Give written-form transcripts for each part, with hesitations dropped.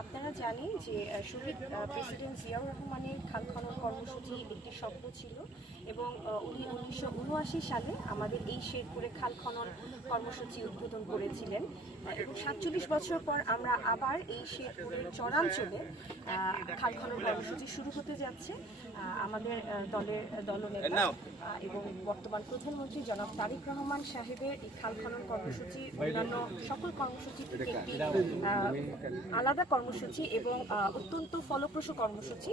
আপনারা জানেন যে শহীদ প্রেসিডেন্ট জিয়াউর রহমানের খাল খনন কর্মসূচি একটি স্বপ্ন ছিল এবং উনি 1979 সালে আমাদের এই শেরপুরে খাল খনন কর্মসূচি উদ্বোধন করেছিলেন এবং 47 বছর পর আমরা আবার এই শেরপুরের চরাঞ্চলে খাল খনন কর্মসূচি শুরু হতে যাচ্ছে। আমাদের দলের দলনেতা এবং বর্তমান প্রধানমন্ত্রী জনাব তারেক রহমান সাহেবের এই খাল খনন কর্মসূচি অন্যান্য সকল কর্মসূচি থেকে একটি আলাদা কর্মসূচি এবং অত্যন্ত ফলপ্রসূ কর্মসূচি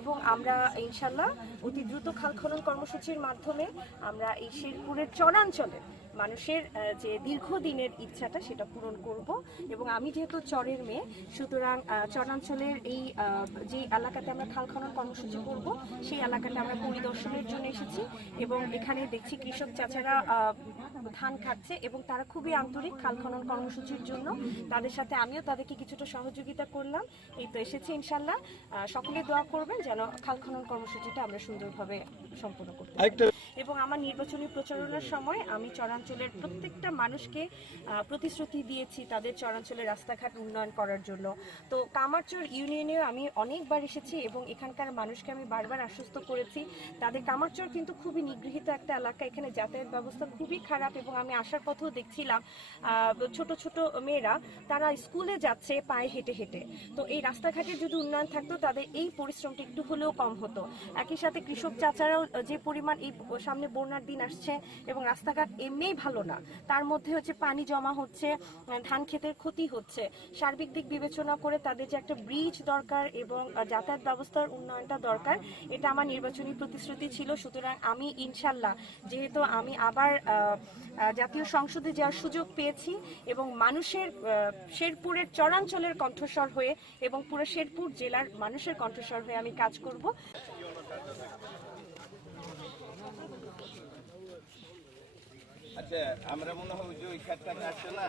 এবং আমরা ইনশাল্লাহ অতি দ্রুত খাল খনন কর্মসূচির মাধ্যমে আমরা এই শেরপুরের চরাঞ্চলে মানুষের যে দীর্ঘদিনের ইচ্ছাটা সেটা পূরণ করব এবং আমি যেহেতু চরের মেয়ে সুতরাং চরাঞ্চলের এই যে এলাকাতে আমরা খাল খনন কর্মসূচি করব সেই এলাকাতে আমরা পরিদর্শনের জন্য এসেছি এবং এখানে দেখছি কৃষক চাচারা ধান খাচ্ছে এবং তারা খুবই আন্তরিক খাল খনন কর্মসূচির জন্য। তাদের সাথে আমিও তাদেরকে কিছুটা সহযোগিতা করলাম। এই তো এসেছি ইনশাল্লাহ। সকলে দোয়া করবেন যেন খাল খনন কর্মসূচিটা আমরা সুন্দরভাবে সম্পন্ন করতে পারি। এবং আমার নির্বাচনী প্রচারণার সময় আমি চরাঞ্চলের প্রত্যেকটা মানুষকে প্রতিশ্রুতি দিয়েছি তাদের চরাঞ্চলের রাস্তাঘাট উন্নয়ন করার জন্য। তো কামারচর ইউনিয়নেও আমি অনেকবার এসেছি এবং এখানকার মানুষকে আমি বারবার আশ্বস্ত করেছি তাদের কামারচর কিন্তু খুবই নিগৃহীত একটা এলাকা, এখানে যাতায়াত ব্যবস্থা খুবই খারাপ এবং আমি আসার পথেও দেখছিলাম ছোট ছোট মেয়েরা তারা স্কুলে যাচ্ছে পায়ে হেঁটে হেঁটে। তো এই রাস্তাঘাটের যদি উন্নয়ন থাকতো তাদের এই পরিশ্রমটা একটু হলেও কম হতো। একই সাথে কৃষক চাচারাও যে পরিমাণ এই সামনে বন্যার দিন আসছে এবং রাস্তাঘাট এমনিই ভালো না, তার মধ্যে হচ্ছে পানি জমা হচ্ছে, ধান ক্ষেতের ক্ষতি হচ্ছে, সার্বিক দিক বিবেচনা করে তাদের যে একটা ব্রিজ দরকার এবং যাতায়াত ব্যবস্থার উন্নয়নটা দরকার, এটা আমার নির্বাচনী প্রতিশ্রুতি ছিল। সুতরাং আমি ইনশাল্লাহ যেহেতু আমি আবার জাতীয় সংসদে যাওয়ার সুযোগ পেয়েছি এবং মানুষের শেরপুরের চরাঞ্চলের কণ্ঠস্বর হয়ে এবং পুরো শেরপুর জেলার মানুষের কণ্ঠস্বর হয়ে আমি কাজ করব। আচ্ছা, আমরা মনে হয় যে ওই খাতটা কাটছে না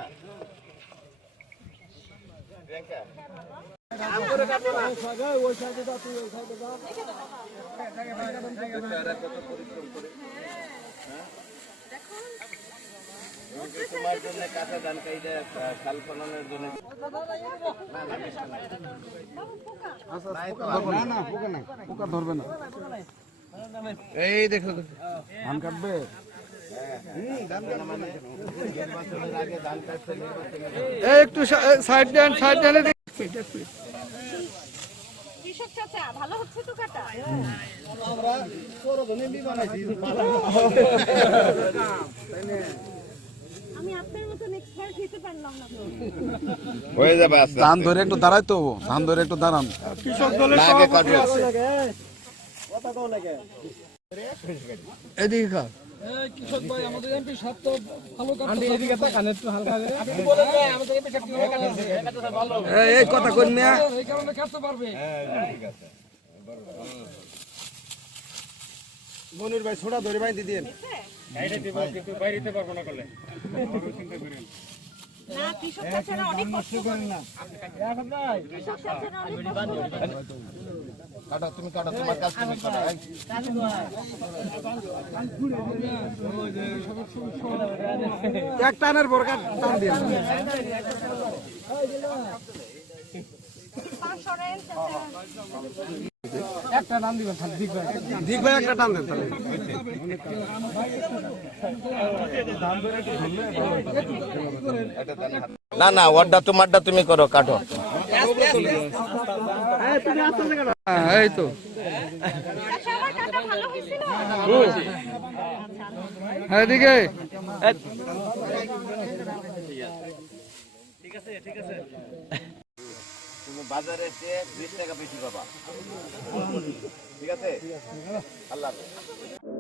তোমার জন্য কাঁচা ধান কাইটা খাল খননের জন্য পোকা ধরবে না। এই দেখো ধান কাটবে একটু সাইড দেন, সাইড দেন। কৃষক চাচা ভালো হচ্ছে তো কাটা? আমি আপনার মতন এক্সপার্ট হতে পারলাম না। হয়ে যাবে। ধান ধরে একটু দাঁড়াই তো, ধান ধরে একটু দাঁড়ান। কৃষক দলের এদিকে খা। কৃষক ভাই আমাদের এমপি সাহেব তো ভালো কাটছে। এদিকে তাকান একটু হালকা করে। আপনি বলেন ভাই আমাদের এমপি সাহেব কিভাবে কাটছে? ভালো। এই কথা কই না। এই কারণে কাটতে পারবে। হ্যাঁ ঠিক আছে। মনির ভাই ছোড়া ধরে ভাই দিদিন। বাইরে দিব কিন্তু বাইরে দিতে পারবো না করলে। চিন্তা করেন। না কৃষক চাচারা অনেক কষ্ট করেন না। এখন ভাই কৃষক চাচারা অনেক কষ্ট করেন। কাটা তুমি কাটা, তোমার কাজ তুমি কাটা। এক টানের বরকার টান দিয়ে একটা নাম দিবেন দিক ভাই। দিক ভাই একটা টান দেন তাহলে। না না, ওরটা তোমারটা তুমি করো, কাটো। এই তো এদিকে ঠিক আছে ঠিক আছে। তুমি বাজারে 20 টাকা বেশি পাবা। ঠিক আছে, আল্লাহ হাফেজ।